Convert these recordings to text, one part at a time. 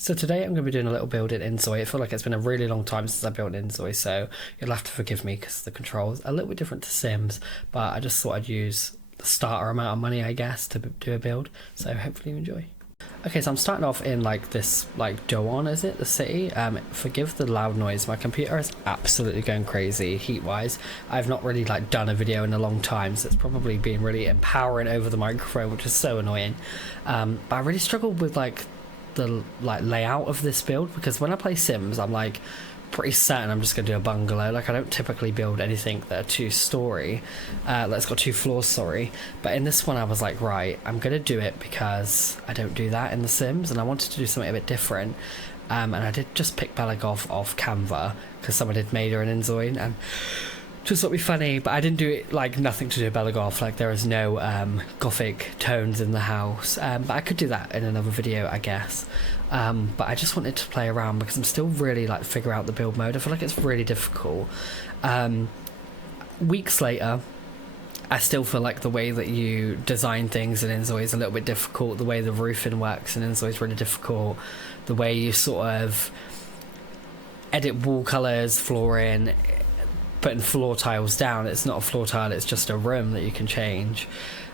So today I'm going to be doing a little build in InZOI. I feel like it's been a really long time since I built in InZOI, so you'll have to forgive me because the controls are a little bit different to Sims, but I just thought I'd use the starter amount of money, I guess, to do a build, so hopefully you enjoy. Okay, so I'm starting off in like this, like Doan, is it, the city? Forgive the loud noise, my computer is absolutely going crazy heat-wise. I've not really like done a video in a long time, so it's probably been really empowering over the microphone, which is so annoying. But I really struggled with like the layout of this build, because when I play Sims I'm like pretty certain I'm just gonna do a bungalow. Like I don't typically build anything that are two-story, that's got 2 floors, sorry, but in this one I was like, right, I'm gonna do it because I don't do that in the Sims and I wanted to do something a bit different. And I did just pick Belagov off Canva because someone had made her an InZOI and just thought it'd be funny, but I didn't do it like nothing to do with Belagov. Like there is no gothic tones in the house, but I could do that in another video, I guess. But I just wanted to play around because I'm still really like figure out the build mode. I feel like it's really difficult. Weeks later, I still feel like the way that you design things in InZOI is a little bit difficult. The way the roofing works in InZOI is really difficult. The way you sort of edit wall colours, flooring, putting floor tiles down, it's not a floor tile, it's just a room that you can change.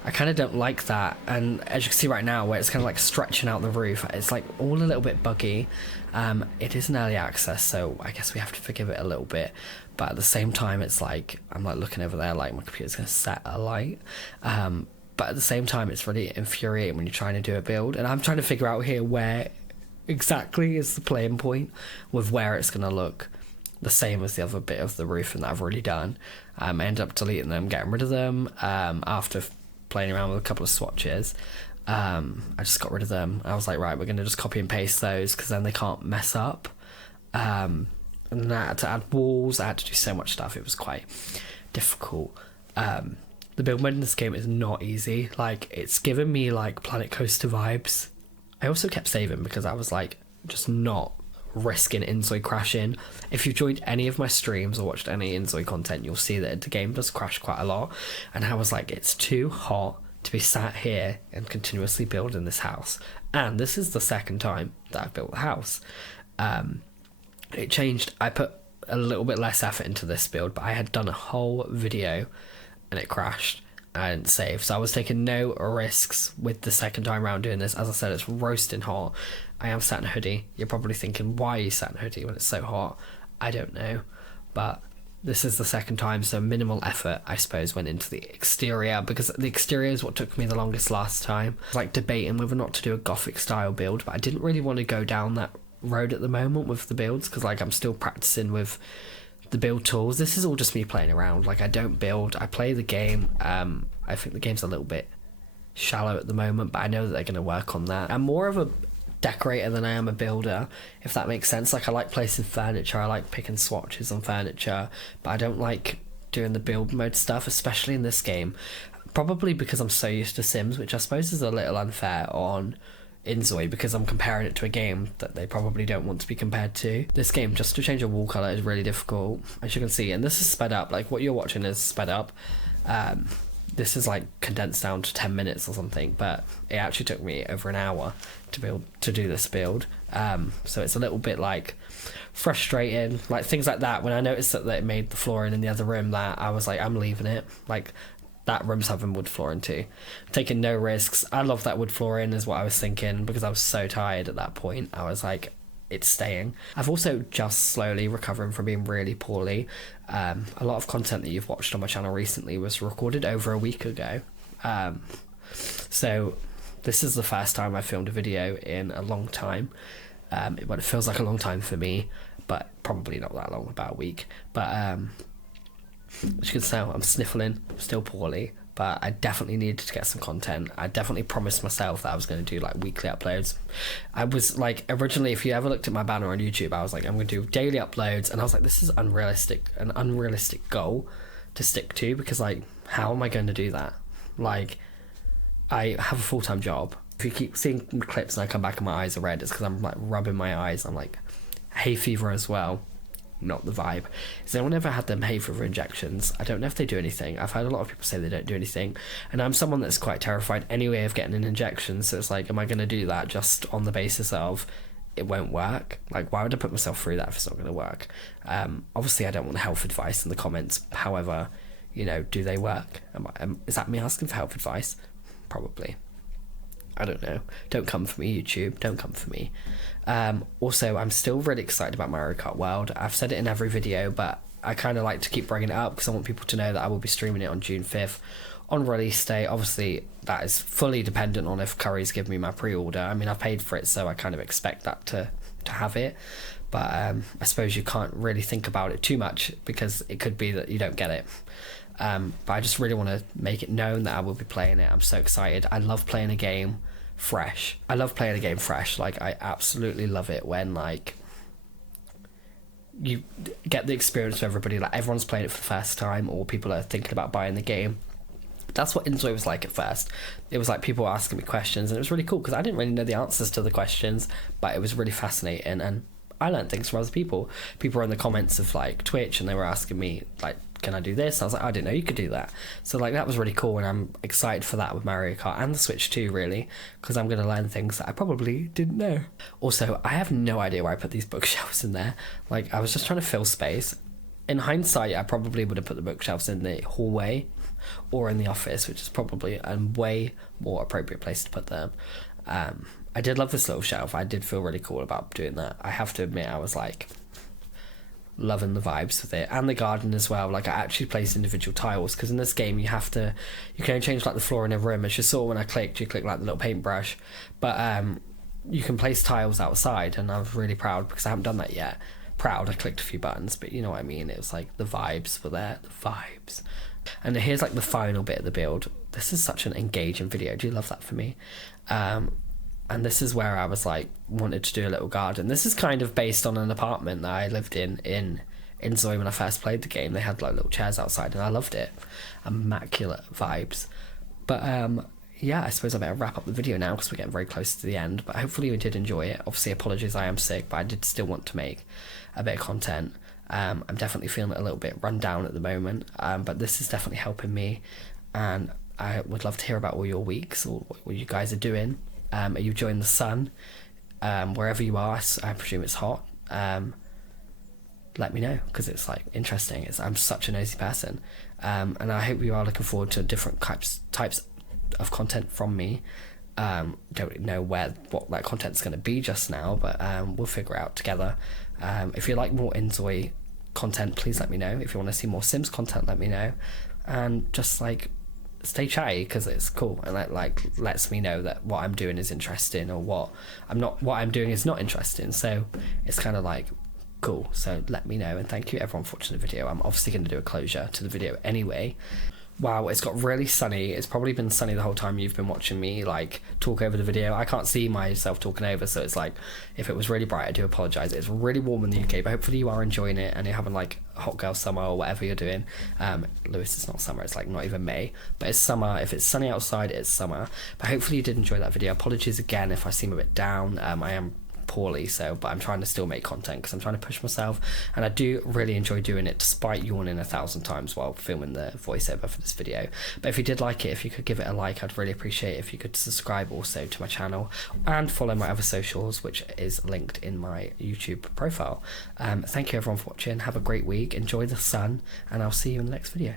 I kind of don't like that, and as you can see right now where it's kind of like stretching out the roof, it's like all a little bit buggy. It is an early access, so I guess we have to forgive it a little bit, but at the same time it's like I'm like looking over there like my computer's gonna set a light, but at the same time it's really infuriating when you're trying to do a build, and I'm trying to figure out here where exactly is the playing point with where it's gonna look the same as the other bit of the roofing that I've already done. I ended up deleting them, getting rid of them after playing around with a couple of swatches. I just got rid of them. I was like, right, we're going to just copy and paste those because then they can't mess up. And then I had to add walls, I had to do so much stuff, it was quite difficult. The build mode in this game is not easy. Like, it's given me like Planet Coaster vibes. I also kept saving because I was like just not risking InZOI crashing. If you've joined any of my streams or watched any InZOI content, you'll see that the game does crash quite a lot, and I was like, it's too hot to be sat here and continuously building this house. And this is the second time that I've built the house. It changed. I put a little bit less effort into this build, but I had done a whole video and it crashed. I didn't save, so I was taking no risks with the second time around doing this. As I said, it's roasting hot. I am sat in a hoodie. You're probably thinking, why are you sat in a hoodie when it's so hot? I don't know, but this is the second time, so minimal effort, I suppose, went into the exterior, because the exterior is what took me the longest last time. I was like debating whether or not to do a gothic style build, but I didn't really want to go down that road at the moment with the builds, because like I'm still practicing with the build tools. This is all just me playing around. Like I don't build, I play the game. I think the game's a little bit shallow at the moment, but I know that they're going to work on that. I'm more of a decorator than I am a builder, if that makes sense. Like I like placing furniture, I like picking swatches on furniture, but I don't like doing the build mode stuff, especially in this game, probably because I'm so used to Sims, which I suppose is a little unfair on InZOI because I'm comparing it to a game that they probably don't want to be compared to. This game, just to change a wall colour is really difficult, as you can see, and this is sped up. Like what you're watching is sped up. This is like condensed down to 10 minutes or something, but it actually took me over an hour to do this build. So it's a little bit like frustrating, like things like that. When I noticed that it made the flooring in the other room, that I was like, I'm leaving it. Like that room's having wood flooring too. Taking no risks. I love that wood flooring is what I was thinking, because I was so tired at that point. I was like, it's staying. I've also just slowly recovering from being really poorly. A lot of content that you've watched on my channel recently was recorded over a week ago. So this is the first time I filmed a video in a long time. It feels like a long time for me, but probably not that long, about a week. But as you can tell, I'm sniffling, still poorly, but I definitely needed to get some content. I definitely promised myself that I was going to do like weekly uploads. I was like, originally, if you ever looked at my banner on YouTube, I was like, I'm going to do daily uploads, and I was like, this is an unrealistic goal to stick to, because like, how am I going to do that? Like, I have a full-time job. If you keep seeing clips and I come back and my eyes are red, it's because I'm like rubbing my eyes. I'm like hay fever as well. Not the vibe. Has anyone ever had them hay fever injections? I don't know if they do anything. I've heard a lot of people say they don't do anything, and I'm someone that's quite terrified anyway of getting an injection, so it's like, am I going to do that just on the basis of it won't work. Like, why would I put myself through that if it's not going to work? Obviously I don't want health advice in the comments. However, you know, do they work? Is that me asking for health advice? Probably. I don't know. Don't come for me, YouTube. Don't come for me. Also, I'm still really excited about Mario Kart World. I've said it in every video, but I kind of like to keep bringing it up because I want people to know that I will be streaming it on June 5th on release day. Obviously, that is fully dependent on if Curry's give me my pre-order. I mean, I paid for it, so I kind of expect that to have it. But I suppose you can't really think about it too much because it could be that you don't get it. But I just really want to make it known that I will be playing it. I'm so excited. I love playing a game fresh. Like, I absolutely love it when, like, you get the experience of everybody. Like, everyone's playing it for the first time, or people are thinking about buying the game. That's what InZOI was like at first. It was like people were asking me questions, and it was really cool because I didn't really know the answers to the questions, but it was really fascinating, and I learned things from other people. People were in the comments of, like, Twitch, and they were asking me, like, can I do this? And I was like, I didn't know you could do that. So, like, that was really cool, and I'm excited for that with Mario Kart and the Switch too, really, because I'm going to learn things that I probably didn't know. Also, I have no idea why I put these bookshelves in there. Like, I was just trying to fill space. In hindsight, I probably would have put the bookshelves in the hallway or in the office, which is probably a way more appropriate place to put them. I did love this little shelf. I did feel really cool about doing that. I have to admit, I was like loving the vibes with it, and the garden as well. Like, I actually placed individual tiles because in this game you can only change, like, the floor in a room. As you saw when I clicked, you click, like, the little paintbrush, but you can place tiles outside, and I was really proud because I haven't done that yet. I clicked a few buttons, but you know what I mean. It was like the vibes were there, the vibes. And here's, like, the final bit of the build. This is such an engaging video. Do you love that for me? And this is where I was like, wanted to do a little garden. This is kind of based on an apartment that I lived in InZOI when I first played the game. They had, like, little chairs outside, and I loved it. Immaculate vibes. But yeah, I suppose I better wrap up the video now because we're getting very close to the end. But hopefully you did enjoy it. Obviously, apologies, I am sick, but I did still want to make a bit of content. I'm definitely feeling a little bit run down at the moment, but this is definitely helping me, and I would love to hear about all your weeks or what you guys are doing. Are you enjoying the sun? Wherever you are, I presume it's hot. Let me know, because it's, like, interesting. I'm such a nosy person, and I hope you are looking forward to different types of content from me. Don't know what that content's going to be just now, but we'll figure it out together. If you like more InZOI content, please let me know. If you want to see more Sims content, let me know. And just, like, stay chatty because it's cool, and that, like, lets me know that what I'm doing is interesting, or what I'm doing is not interesting. So it's kind of like cool. So let me know, and thank you everyone for watching the video. I'm obviously going to do a closure to the video anyway. Wow, it's got really sunny. It's probably been sunny the whole time you've been watching me, like, talk over the video. I can't see myself talking over, so it's like, if it was really bright, I do apologise. It's really warm in the UK, but hopefully you are enjoying it and you're having, like, a hot girl summer or whatever you're doing. Lewis, it's not summer, it's, like, not even May, but it's summer. If it's sunny outside, it's summer. But hopefully you did enjoy that video. Apologies again if I seem a bit down. I am poorly, but I'm trying to still make content because I'm trying to push myself, and I do really enjoy doing it despite yawning 1,000 times while filming the voiceover for this video. But if you did like it, if you could give it a like, I'd really appreciate it. If you could subscribe also to my channel and follow my other socials, which is linked in my YouTube profile. Thank you everyone for watching. Have a great week, enjoy the sun, and I'll see you in the next video.